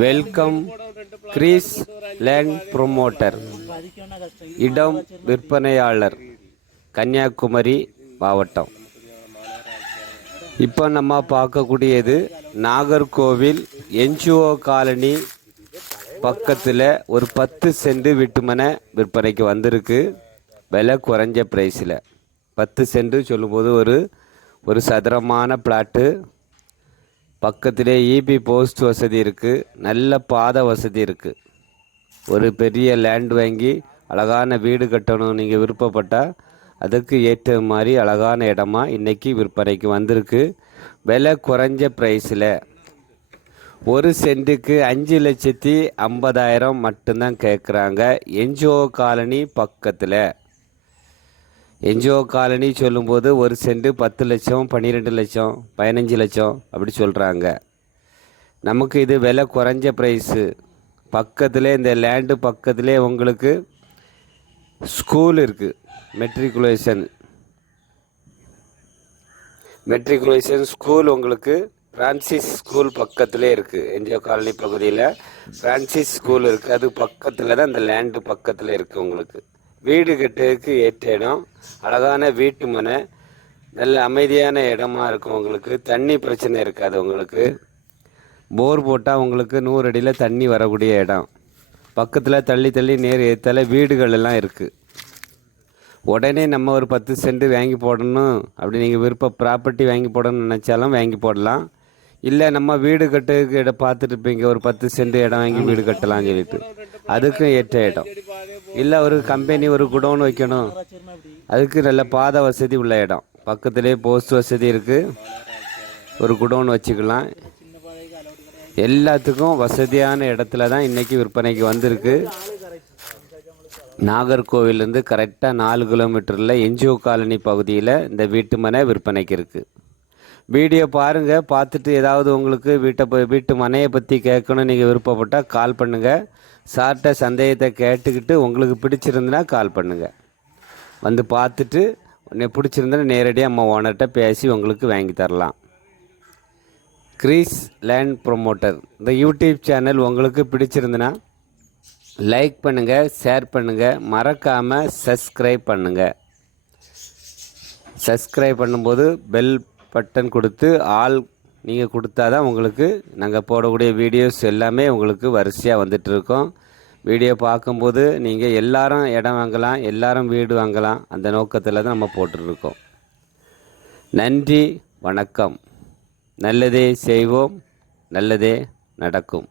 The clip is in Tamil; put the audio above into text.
வெல்கம் கிரீஸ் லேண்ட் ப்ரொமோட்டர் இடம் விற்பனையாளர் கன்னியாகுமரி மாவட்டம் இப்போ நம்ம பார்க்கக்கூடியது நாகர்கோவில் என்ஜிஓ காலனி பக்கத்தில் ஒரு பத்து சென்ட் வீட்டுமனை விற்பனைக்கு வந்திருக்கு விலை குறைஞ்ச ப்ரைஸில் பத்து சென்ட் சொல்லும்போது ஒரு ஒரு சதுரமான பிளாட்டு பக்கத்திலே இபி போஸ்ட் வசதி இருக்குது நல்ல பாதை வசதி இருக்குது ஒரு பெரிய லேண்ட் வாங்கி அழகான வீடு கட்டணும் நீங்கள் விருப்பப்பட்டால் அதுக்கு ஏற்ற மாதிரி அழகான இடமா இன்றைக்கி விற்பனைக்கு வந்திருக்கு. விலை குறைஞ்ச ப்ரைஸில் ஒரு சென்ட்டுக்கு அஞ்சு லட்சத்தி ஐம்பதாயிரம் மட்டும்தான் கேட்குறாங்க என்ஜிஓ காலனி பக்கத்தில். என்ஜிஓ காலனி சொல்லும்போது ஒரு சென்ட் பத்து லட்சம் பன்னிரெண்டு லட்சம் பதினஞ்சு லட்சம் அப்படி சொல்கிறாங்க நமக்கு இது விலை குறைஞ்ச ப்ரைஸு பக்கத்தில் இந்த லேண்டு பக்கத்திலே உங்களுக்கு ஸ்கூல் இருக்குது மெட்ரிகுலேஷன் மெட்ரிகுலேஷன் ஸ்கூல் உங்களுக்கு பிரான்சிஸ் ஸ்கூல் பக்கத்திலே இருக்குது என்ஜிஓ காலனி பகுதியில் பிரான்சிஸ் ஸ்கூல் இருக்குது அது பக்கத்தில் தான் இந்த லேண்டு பக்கத்தில் இருக்குது உங்களுக்கு. வீடு கட்டுறதுக்கு ஏற்ற இடம் அழகான வீட்டு மனை நல்ல அமைதியான இடமா இருக்கும் உங்களுக்கு. தண்ணி பிரச்சனை இருக்காது உங்களுக்கு. போர் போட்டால் உங்களுக்கு நூறு அடியில் தண்ணி வரக்கூடிய இடம். பக்கத்தில் தள்ளி தள்ளி நேர் ஏற்றால வீடுகள் எல்லாம் இருக்குது உடனே நம்ம ஒரு பத்து சென்ட் வாங்கி போடணும் அப்படி நீங்கள் விருப்ப ப்ராப்பர்ட்டி வாங்கி போடணும்னு நினச்சாலும் வாங்கி போடலாம். இல்லை நம்ம வீடு கட்டுறதுக்கு இடம் பார்த்துட்டு இருப்பீங்க ஒரு பத்து சென்ட் இடம் வாங்கி வீடு கட்டலாம்னு சொல்லிட்டு. அதுக்கும் ஏற்ற இடம். இல்லை ஒரு கம்பெனி ஒரு குடோன் வைக்கணும். அதுக்கு நல்ல பாதை வசதி உள்ள இடம். பக்கத்துலேயே போஸ்ட் வசதி இருக்குது ஒரு குடோன் வச்சுக்கலாம். எல்லாத்துக்கும் வசதியான இடத்துல தான் இன்றைக்கி விற்பனைக்கு வந்திருக்கு. நாகர்கோவிலேருந்து கரெக்டாக நாலு கிலோமீட்டரில் என்ஜிஓ காலனி பகுதியில் இந்த வீட்டு மனை விற்பனைக்கு இருக்குது வீடியோ பாருங்கள் பார்த்துட்டு ஏதாவது உங்களுக்கு வீட்டை வீட்டு மனையை பற்றி கேட்கணும் நீங்கள் விருப்பப்பட்டால் கால் பண்ணுங்கள் சார்கிட்ட சந்தேகத்தை கேட்டுக்கிட்டு உங்களுக்கு பிடிச்சிருந்துன்னா கால் பண்ணுங்கள் வந்து பார்த்துட்டு உன்னை பிடிச்சிருந்தா நேரடியாக நம்ம ஓனர்கிட்ட பேசி உங்களுக்கு வாங்கி தரலாம். கிரீஸ் லேண்ட் ப்ரொமோட்டர் இந்த யூடியூப் சேனல் உங்களுக்கு பிடிச்சிருந்துன்னா லைக் பண்ணுங்கள் ஷேர் பண்ணுங்கள் மறக்காமல் சப்ஸ்கிரைப் பண்ணுங்கள் சப்ஸ்கிரைப் பண்ணும்போது பெல் பட்டன் கொடுத்து ஆல் நீங்கள் கொடுத்தா தான் உங்களுக்கு நாங்கள் போடக்கூடிய வீடியோஸ் எல்லாமே உங்களுக்கு வரிசையாக வந்துட்டுருக்கோம். வீடியோ பார்க்கும்போது நீங்கள் எல்லாரும் இடம் வாங்கலாம் எல்லாரும் வீடு வாங்கலாம். அந்த நோக்கத்தில் தான் நம்ம போட்டுருக்கோம் நன்றி வணக்கம். நல்லதே செய்வோம் நல்லதே நடக்கும்.